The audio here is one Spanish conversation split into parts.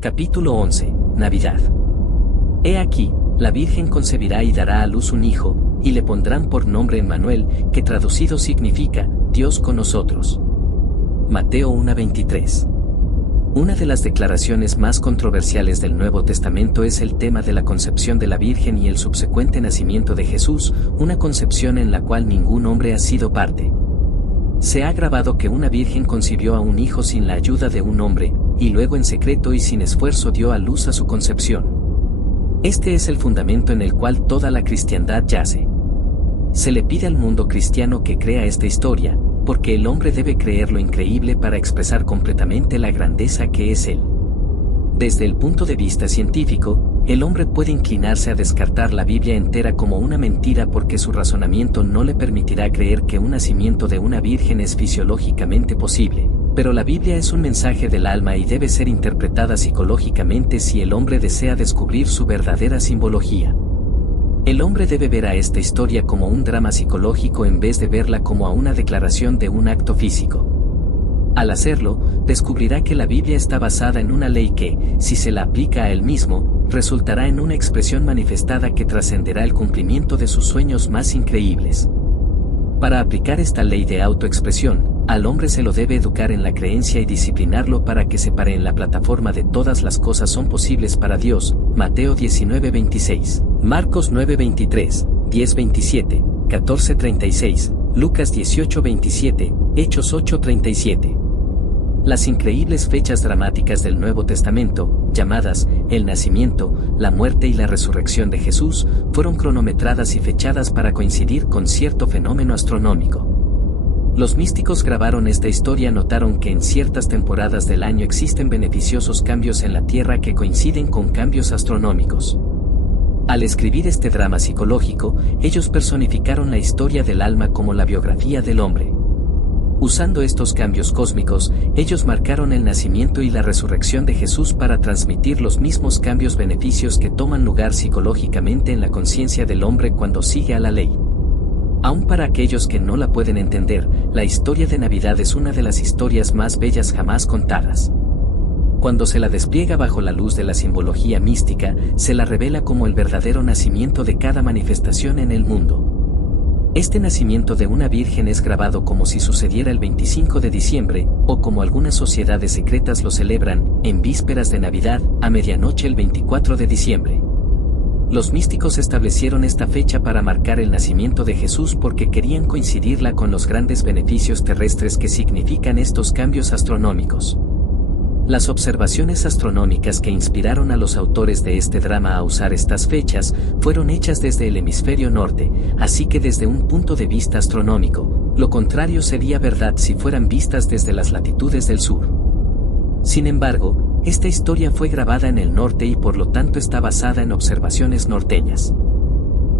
Capítulo 11. Navidad. He aquí, la Virgen concebirá y dará a luz un hijo, y le pondrán por nombre Emmanuel, que traducido significa, Dios con nosotros. Mateo 1:23. Una de las declaraciones más controversiales del Nuevo Testamento es el tema de la concepción de la Virgen y el subsecuente nacimiento de Jesús, una concepción en la cual ningún hombre ha sido parte. Se ha grabado que una virgen concibió a un hijo sin la ayuda de un hombre, y luego en secreto y sin esfuerzo dio a luz a su concepción. Este es el fundamento en el cual toda la cristiandad yace. Se le pide al mundo cristiano que crea esta historia, porque el hombre debe creer lo increíble para expresar completamente la grandeza que es él. Desde el punto de vista científico, el hombre puede inclinarse a descartar la Biblia entera como una mentira porque su razonamiento no le permitirá creer que un nacimiento de una virgen es fisiológicamente posible, pero la Biblia es un mensaje del alma y debe ser interpretada psicológicamente si el hombre desea descubrir su verdadera simbología. El hombre debe ver a esta historia como un drama psicológico en vez de verla como a una declaración de un acto físico. Al hacerlo, descubrirá que la Biblia está basada en una ley que, si se la aplica a él mismo, resultará en una expresión manifestada que trascenderá el cumplimiento de sus sueños más increíbles. Para aplicar esta ley de autoexpresión, al hombre se lo debe educar en la creencia y disciplinarlo para que se pare en la plataforma de todas las cosas son posibles para Dios, Mateo 19:26, Marcos 9:23, 10:27, 14:36, Lucas 18:27, Hechos 8:37. Las increíbles fechas dramáticas del Nuevo Testamento, llamadas el nacimiento, la muerte y la resurrección de Jesús, fueron cronometradas y fechadas para coincidir con cierto fenómeno astronómico. Los místicos grabaron esta historia notaron que en ciertas temporadas del año existen beneficiosos cambios en la Tierra que coinciden con cambios astronómicos. Al escribir este drama psicológico, ellos personificaron la historia del alma como la biografía del hombre. Usando estos cambios cósmicos, ellos marcaron el nacimiento y la resurrección de Jesús para transmitir los mismos cambios beneficios que toman lugar psicológicamente en la conciencia del hombre cuando sigue a la ley. Aun para aquellos que no la pueden entender, la historia de Navidad es una de las historias más bellas jamás contadas. Cuando se la despliega bajo la luz de la simbología mística, se la revela como el verdadero nacimiento de cada manifestación en el mundo. Este nacimiento de una virgen es grabado como si sucediera el 25 de diciembre, o como algunas sociedades secretas lo celebran, en vísperas de Navidad, a medianoche el 24 de diciembre. Los místicos establecieron esta fecha para marcar el nacimiento de Jesús porque querían coincidirla con los grandes beneficios terrestres que significan estos cambios astronómicos. Las observaciones astronómicas que inspiraron a los autores de este drama a usar estas fechas fueron hechas desde el hemisferio norte, así que desde un punto de vista astronómico, lo contrario sería verdad si fueran vistas desde las latitudes del sur. Sin embargo, esta historia fue grabada en el norte y por lo tanto está basada en observaciones norteñas.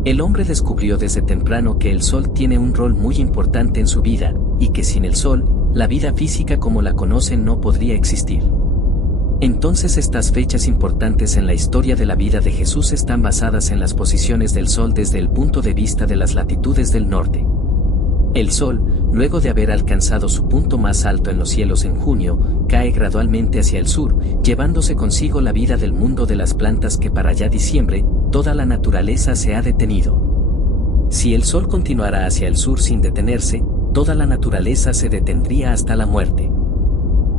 El hombre descubrió desde temprano que el sol tiene un rol muy importante en su vida, y que sin el sol, la vida física como la conocen no podría existir. Entonces estas fechas importantes en la historia de la vida de Jesús están basadas en las posiciones del sol desde el punto de vista de las latitudes del norte. El sol, luego de haber alcanzado su punto más alto en los cielos en junio, cae gradualmente hacia el sur, llevándose consigo la vida del mundo de las plantas que para ya diciembre, toda la naturaleza se ha detenido. Si el sol continuara hacia el sur sin detenerse, toda la naturaleza se detendría hasta la muerte.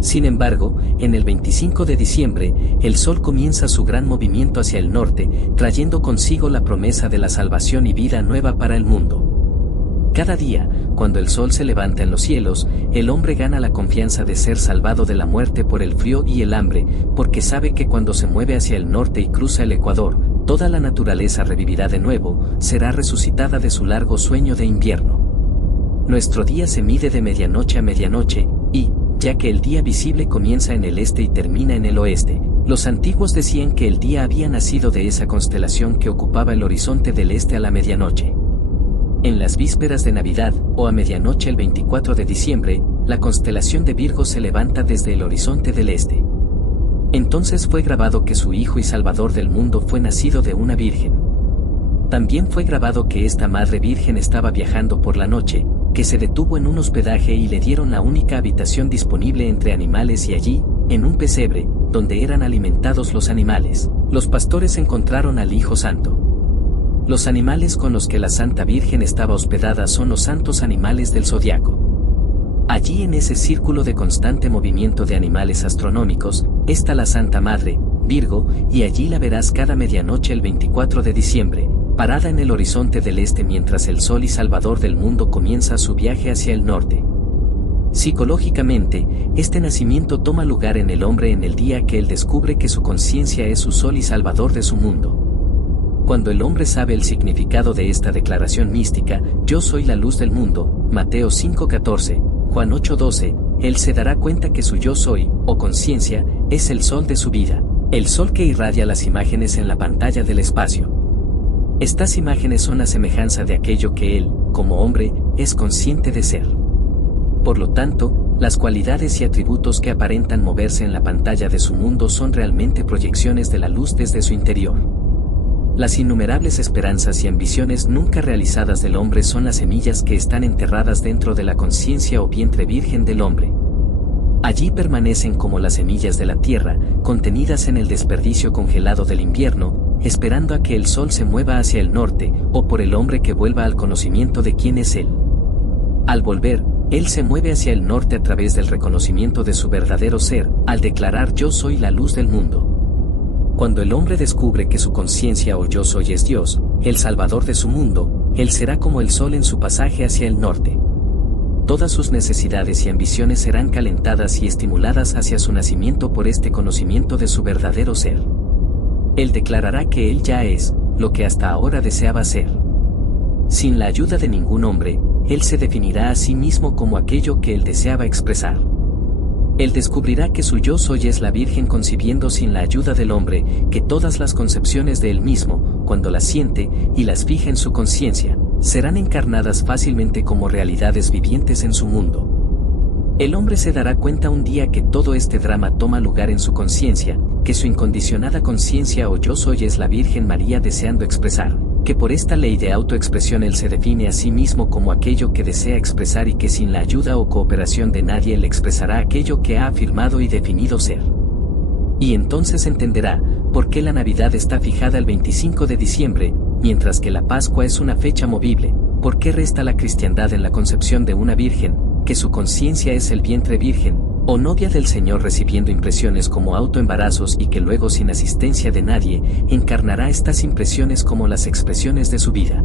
Sin embargo, en el 25 de diciembre, el sol comienza su gran movimiento hacia el norte, trayendo consigo la promesa de la salvación y vida nueva para el mundo. Cada día, cuando el sol se levanta en los cielos, el hombre gana la confianza de ser salvado de la muerte por el frío y el hambre, porque sabe que cuando se mueve hacia el norte y cruza el ecuador, toda la naturaleza revivirá de nuevo, será resucitada de su largo sueño de invierno. Nuestro día se mide de medianoche a medianoche, y, ya que el día visible comienza en el este y termina en el oeste, los antiguos decían que el día había nacido de esa constelación que ocupaba el horizonte del este a la medianoche. En las vísperas de Navidad, o a medianoche el 24 de diciembre, la constelación de Virgo se levanta desde el horizonte del este. Entonces fue grabado que su Hijo y Salvador del mundo fue nacido de una virgen. También fue grabado que esta Madre Virgen estaba viajando por la noche, que se detuvo en un hospedaje y le dieron la única habitación disponible entre animales y allí, en un pesebre, donde eran alimentados los animales, los pastores encontraron al Hijo Santo. Los animales con los que la Santa Virgen estaba hospedada son los santos animales del zodiaco. Allí en ese círculo de constante movimiento de animales astronómicos, está la Santa Madre, Virgo, y allí la verás cada medianoche el 24 de diciembre, parada en el horizonte del este mientras el Sol y Salvador del mundo comienza su viaje hacia el norte. Psicológicamente, este nacimiento toma lugar en el hombre en el día que él descubre que su conciencia es su Sol y Salvador de su mundo. Cuando el hombre sabe el significado de esta declaración mística, yo soy la luz del mundo, Mateo 5:14, Juan 8:12, él se dará cuenta que su yo soy, o conciencia, es el sol de su vida, el sol que irradia las imágenes en la pantalla del espacio. Estas imágenes son a semejanza de aquello que él, como hombre, es consciente de ser. Por lo tanto, las cualidades y atributos que aparentan moverse en la pantalla de su mundo son realmente proyecciones de la luz desde su interior. Las innumerables esperanzas y ambiciones nunca realizadas del hombre son las semillas que están enterradas dentro de la conciencia o vientre virgen del hombre. Allí permanecen como las semillas de la tierra, contenidas en el desperdicio congelado del invierno, esperando a que el sol se mueva hacia el norte, o por el hombre que vuelva al conocimiento de quién es él. Al volver, él se mueve hacia el norte a través del reconocimiento de su verdadero ser, al declarar yo soy la luz del mundo. Cuando el hombre descubre que su conciencia o yo soy es Dios, el Salvador de su mundo, él será como el sol en su pasaje hacia el norte. Todas sus necesidades y ambiciones serán calentadas y estimuladas hacia su nacimiento por este conocimiento de su verdadero ser. Él declarará que él ya es, lo que hasta ahora deseaba ser. Sin la ayuda de ningún hombre, él se definirá a sí mismo como aquello que él deseaba expresar. Él descubrirá que su yo soy es la Virgen concibiendo sin la ayuda del hombre, que todas las concepciones de él mismo, cuando las siente y las fija en su conciencia, serán encarnadas fácilmente como realidades vivientes en su mundo. El hombre se dará cuenta un día que todo este drama toma lugar en su conciencia, que su incondicionada conciencia o yo soy es la Virgen María deseando expresar, que por esta ley de autoexpresión él se define a sí mismo como aquello que desea expresar y que sin la ayuda o cooperación de nadie él expresará aquello que ha afirmado y definido ser. Y entonces entenderá por qué la Navidad está fijada el 25 de diciembre, mientras que la Pascua es una fecha movible, por qué resta la cristiandad en la concepción de una virgen, que su conciencia es el vientre virgen, o novia del Señor recibiendo impresiones como autoembarazos y que luego sin asistencia de nadie, encarnará estas impresiones como las expresiones de su vida.